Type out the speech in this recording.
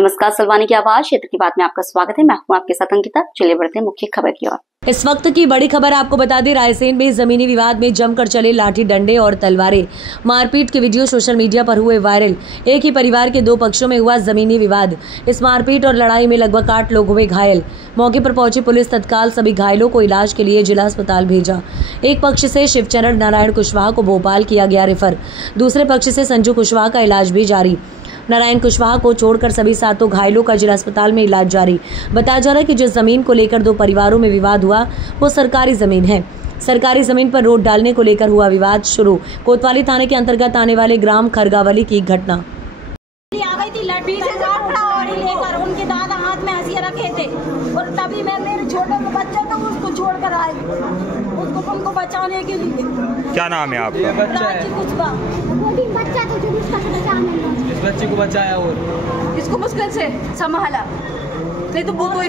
नमस्कार, सलवानी की आवाज क्षेत्र की बात में आपका स्वागत है। मैं हूं आपके साथ अंकिता। चलिए बढ़ते हैं मुख्य खबर की ओर। इस वक्त की बड़ी खबर आपको बता दें, रायसेन में जमीनी विवाद में जमकर चले लाठी डंडे और तलवारें, मारपीट के वीडियो सोशल मीडिया पर हुए वायरल। एक ही परिवार के दो पक्षों में हुआ जमीनी विवाद। इस मारपीट और लड़ाई में लगभग 8 लोग हुए घायल। मौके पर पहुंची पुलिस तत्काल सभी घायलों को इलाज के लिए जिला अस्पताल भेजा। एक पक्ष से शिवचरण नारायण कुशवाहा को भोपाल किया गया रेफर, दूसरे पक्ष से संजू कुशवाहा का इलाज भी जारी। नारायण कुशवाहा को छोड़कर सभी 7 घायलों का जिला अस्पताल में इलाज जारी। बताया जा रहा है कि जिस जमीन को लेकर 2 परिवारों में विवाद हुआ वो सरकारी जमीन है। सरकारी जमीन पर रोड डालने को लेकर हुआ विवाद शुरू। कोतवाली थाने के अंतर्गत आने वाले ग्राम खरगावली की घटना। लेकर उनके दादा हाथ में हंसिया रखे थे और तभी मैं मेरे छोटे बच्चे को उसको छोड़कर आई, उसको उनको बचाने के लिए। क्या नाम है आपका? वो भी बच्चा तो जो उसका बचाने, इस बच्चे को बचाया और इसको मुश्किल से संभाला, नहीं तो वो तो